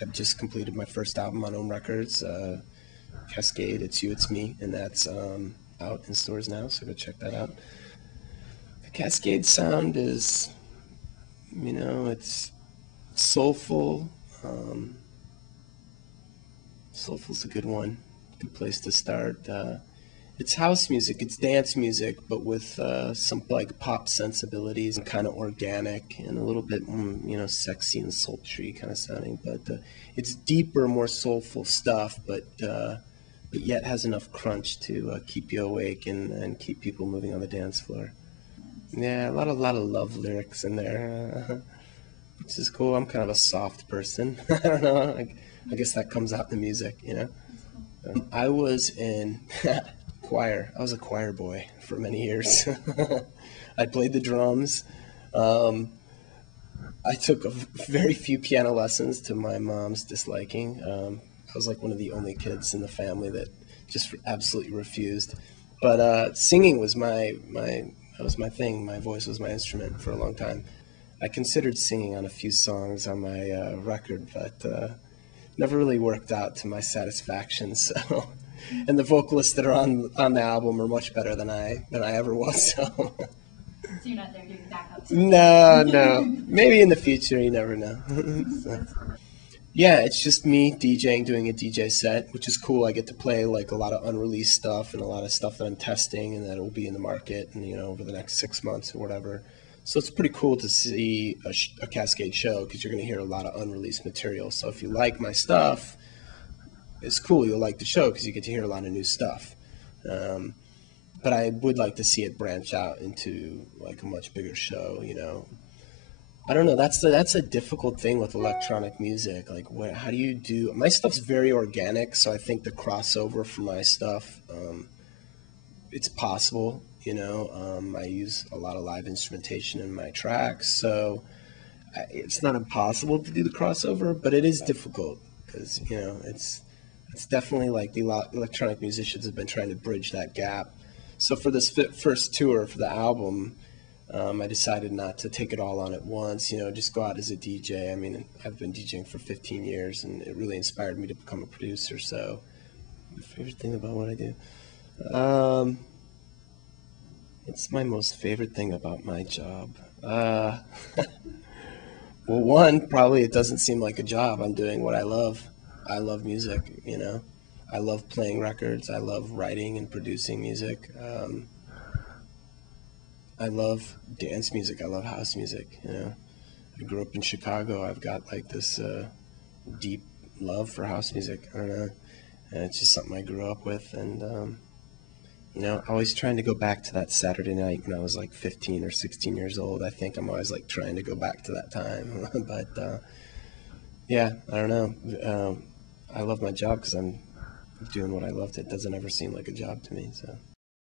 I've just completed my first album on Ohm Records, Kaskade, It's You, It's Me, and that's out in stores now, so go check that out. The Kaskade Sound is, it's soulful. Um, Soulful's a good one, good place to start. It's house music, it's dance music, but with some like pop sensibilities and kind of organic and a little bit, sexy and sultry kind of sounding. But it's deeper, more soulful stuff, but yet has enough crunch to keep you awake and keep people moving on the dance floor. Yeah, a lot of love lyrics in there, which is cool. I'm kind of a soft person. I don't know. I guess that comes out in the music. I was in choir. I was a choir boy for many years. I played the drums. Um, I took very few piano lessons to my mom's disliking. I was like one of the only kids in the family that just absolutely refused. But singing was my that was my thing. My voice was my instrument for a long time. I considered singing on a few songs on my record, but never really worked out to my satisfaction. So, and the vocalists that are on the album are much better than I ever was. So, So you're not there doing backup no, singing. no, maybe in the future, you never know. So, yeah, it's just me DJing, doing a DJ set, which is cool. I get to play like a lot of unreleased stuff and a lot of stuff that I'm testing and that will be in the market and over the next 6 months or whatever. So it's pretty cool to see a Cascade show because you're going to hear a lot of unreleased material. So if you like my stuff, it's cool. You'll like the show because you get to hear a lot of new stuff. Um, but I would like to see it branch out into like a much bigger show. I don't know. That's a difficult thing with electronic music. Like, how do you do? My stuff's very organic, so I think the crossover for my stuff, it's possible. I use a lot of live instrumentation in my tracks, so it's not impossible to do the crossover, but it is difficult because it's definitely like the electronic musicians have been trying to bridge that gap. So for this first tour for the album, I decided not to take it all on at once, just go out as a DJ. I mean, I've been DJing for 15 years and it really inspired me to become a producer. So, my favorite thing about what I do. Um, what's my most favorite thing about my job? Well, one, probably it doesn't seem like a job. I'm doing what I love. I love music. I love playing records. I love writing and producing music. I love dance music. I love house music. I grew up in Chicago. I've got like this deep love for house music. I don't know. And it's just something I grew up with. And, always trying to go back to that Saturday night when I was like 15 or 16 years old. I think I'm always like trying to go back to that time. But yeah, I don't know. I love my job because I'm doing what I loved. It doesn't ever seem like a job to me. So.